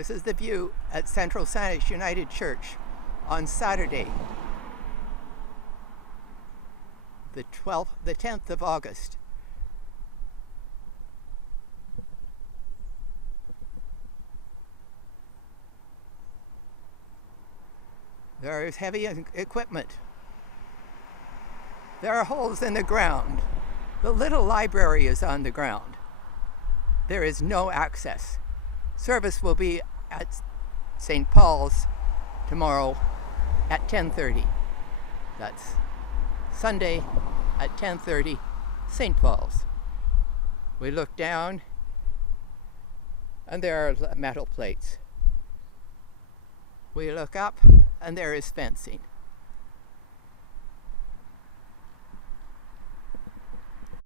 This is the view at Central Saanich United Church on Saturday, the 10th of August. There is heavy equipment. There are holes in the ground. The little library is on the ground. There is no access. Service will be at St. Paul's tomorrow at 10:30. That's Sunday at 10:30, St. Paul's. We look down and there are metal plates. We look up and there is fencing.